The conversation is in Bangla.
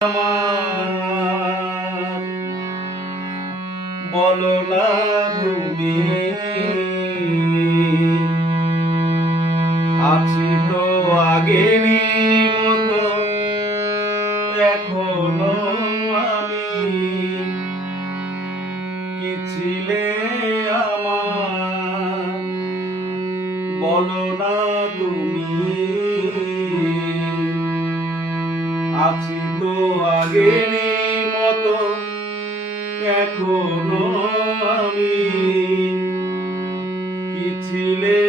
আমার বলো না তুমি আছি তো আগেরই মতো এখনো আমি কি ছিলে আমার বলো না তুমি আছি তো আগেরই মতো এখনো আমি কি ছিলে